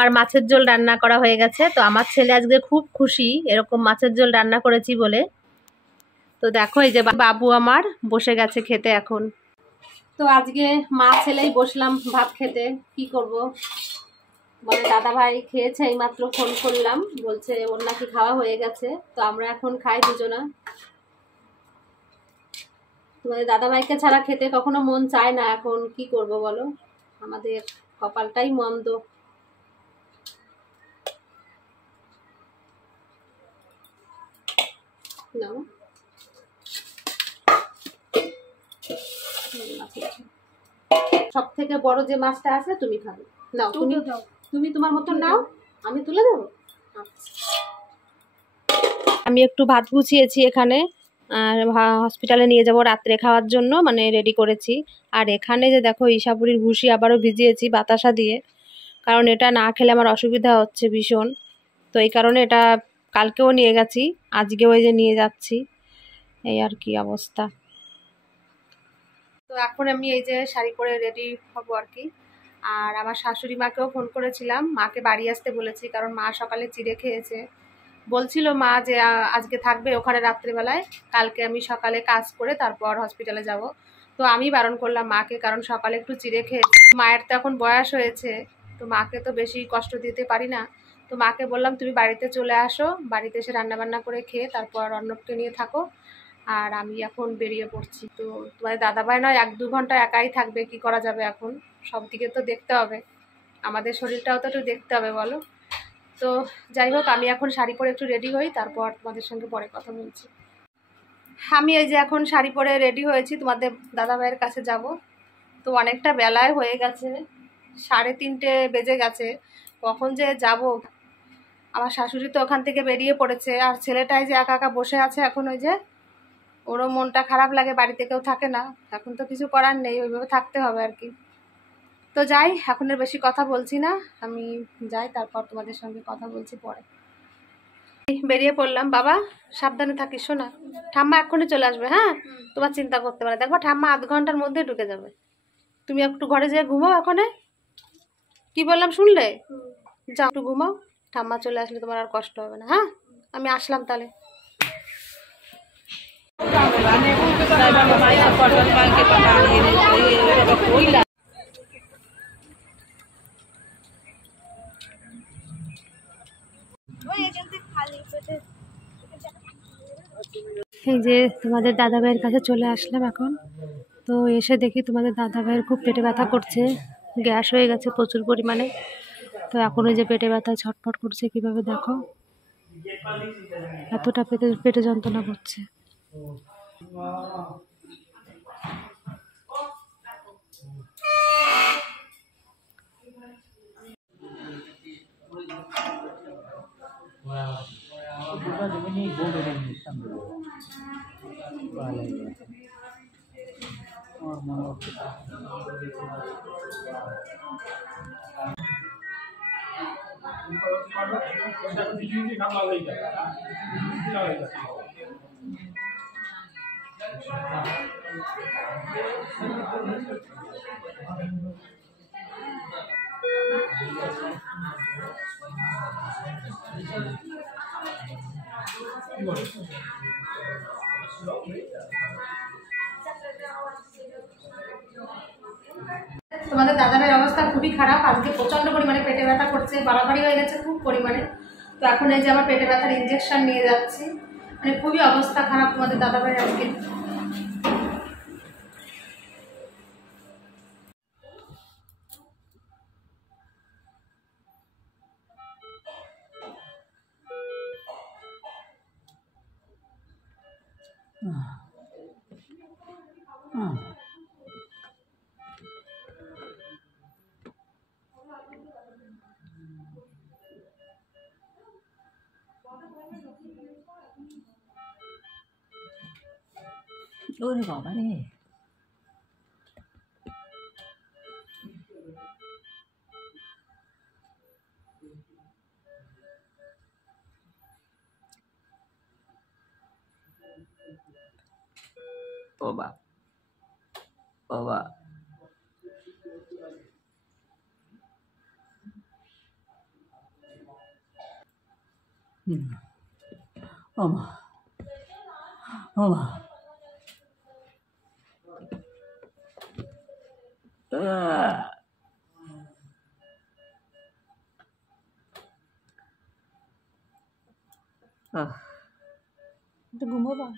আর মাছের ঝোল রান্না করা হয়ে গেছে। তো আমার ছেলে আজকে খুব খুশি এরকম মাছের ঝোল রান্না করেছি বলে। তো দেখো এই যে বাবু আমার বসে গেছে খেতে এখন। তো আজকে মা ছেলেই বসলাম ভাত খেতে। কি করব, মানে দাদা ভাই খেয়েছে, এইমাত্র ফোন করলাম, বলছে ওর নাকি খাওয়া হয়ে গেছে। তো আমরা এখন খাই দুজনা। তোমাদের দাদা ভাইকে ছাড়া খেতে কখনো মন চায় না, এখন কি করব বলো, আমাদের কপালটাই মন্দ। নাও সব থেকে বড় যে মাছটা আছে তুমি খাবে, নাও তুমি তোমার মতন নাও, আমি তুলে দেবো। আমি একটু ভাত গুছিয়েছি এখানে, আর হসপিটালে নিয়ে যাব রাত্রে খাওয়ার জন্য, মানে রেডি করেছি। আর এখানে যে দেখো ইসাপুরির ভুসি আবারও ভিজিয়েছি বাতাসা দিয়ে, কারণ এটা না খেলে আমার অসুবিধা হচ্ছে ভীষণ। তো এই কারণে এটা কালকেও নিয়ে গেছি, আজকেও এই যে নিয়ে যাচ্ছি, এই আর কি অবস্থা। তো এখন আমি এই যে শাড়ি পরে রেডি হব আর কি। আর আমার শাশুড়ি মাকেও ফোন করেছিলাম, মাকে বাড়ি আসতে বলেছি, কারণ মা সকালে চিড়ে খেয়েছে। বলছিল মা যে আজকে থাকবে ওখানে রাত্রিবেলায়, কালকে আমি সকালে কাজ করে তারপর হসপিটালে যাব। তো আমি বারণ করলাম মাকে, কারণ সকালে একটু চিড়ে খেয়েছি, মায়ের তো এখন বয়স হয়েছে, তো মাকে তো বেশি কষ্ট দিতে পারি না। তো মাকে বললাম তুমি বাড়িতে চলে আসো, বাড়িতে এসে রান্নাবান্না করে খেয়ে তারপর অন্যকে নিয়ে থাকো, আর আমি এখন বেরিয়ে পড়ছি। তো তোমার দাদাভাই নয় 1-2 ঘন্টা একাই থাকবে, কি করা যাবে এখন, সব দিকে তো দেখতে হবে, আমাদের শরীরটাও তো একটু দেখতে হবে বলো। তো যাই হোক, আমি এখন শাড়ি পরে একটু রেডি হই, তারপর তোমাদের সঙ্গে পরে কথা বলছি। আমি এই যে এখন শাড়ি পরে রেডি হয়েছি, তোমাদের দাদাভাইয়ের কাছে যাব। তো অনেকটা বেলায় হয়ে গেছে, 3:30 বেজে গেছে, কখন যে যাব। আমার শাশুড়ি তো ওখান থেকে বেরিয়ে পড়েছে, আর ছেলেটাই যে একা একা বসে আছে এখন, ওই যে ওরও মনটা খারাপ লাগে, বাড়িতে কেউ থাকে না, এখন তো কিছু করার নেই, ওইভাবে থাকতে হবে আর কি। তো যাই, এখন আর বেশি কথা বলছি না, আমি যাই, তারপর তোমাদের সঙ্গে কথা বলছি পরে। বেরিয়ে পড়লাম, বাবা সাবধানে থাকিস শোনা, ঠাম্মা এক্ষুনি চলে আসবে, হ্যাঁ তোমার চিন্তা করতে পারে, দেখো ঠাম্মা আধ ঘন্টার মধ্যে ঢুকে যাবে, তুমি একটু ঘরে যেয়ে ঘুমাও এখানে। কি বললাম শুনলে? যাও একটু ঘুমাও, ঠাম্মা চলে আসলে তোমার আর কষ্ট হবে না। হ্যাঁ আমি আসলাম তাহলে। এই যে তোমাদের দাদা ভাইয়ের কাছে চলে আসলাম এখন। তো এসে দেখি তোমাদের দাদা ভাইয়ের খুব পেটে ব্যথা করছে, গ্যাস হয়ে গেছে প্রচুর পরিমাণে। তো এখন ওই যে পেটে ব্যথা ছটফট করছে কিভাবে দেখো, এতটা পেটে পেটে যন্ত্রণা করছে। তোমাদের দাদাভাইয়ের অবস্থা খুবই খারাপ, আজকে প্রচন্ড পরিমাণে পেটে ব্যথা করছে, বাড়াবাড়ি হয়ে গেছে খুব পরিমাণে। তো এখন এই যে আমার পেটে ব্যথার ইঞ্জেকশন নিয়ে যাচ্ছি, মানে খুবই অবস্থা খারাপ তোমাদের দাদাভাইয়ের আজকে। ওরে বাবা রে, বাবা বাবা ওমা ওমা একটু ঘুমোবা।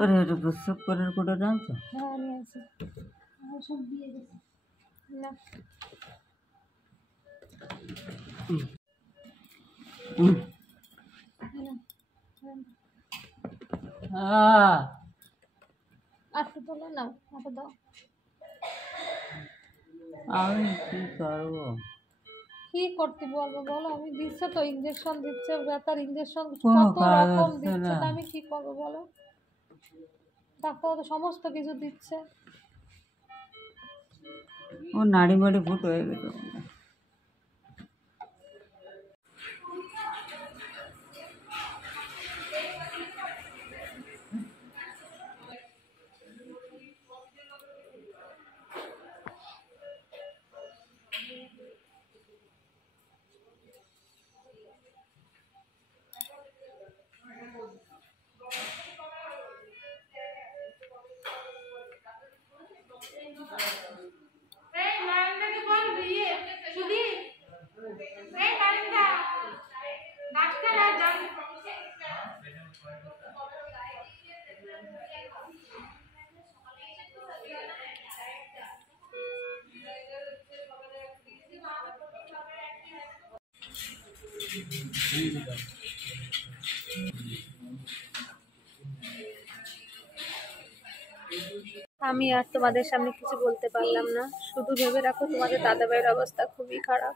আরে এটা প্রস্রাব করার কোটা জানছো? হ্যাঁ আমি আছি, আমার সব দিয়ে গেছে না। আটটা তোলা নাও, আটটা দাও। আমি কি করবো? কি করতে বলবো বলো? আমি দিচ্ছে তো, ইঞ্জেকশন দিচ্ছে, ব্যথার ইঞ্জেকশন কোনো কত কাজ রকম হচ্ছে দিচ্ছে, না। তা আমি কি করবো বলো? ডাক্তার তো সমস্ত কিছু দিচ্ছে। ও নাড়ি মাড়ি ফুট হয়ে গেছে। আমি আর তোমাদের সামনে কিছু বলতে পারলাম না, শুধু ভেবে রাখো তোমাদের দাদাভাইয়ের অবস্থা খুবই খারাপ।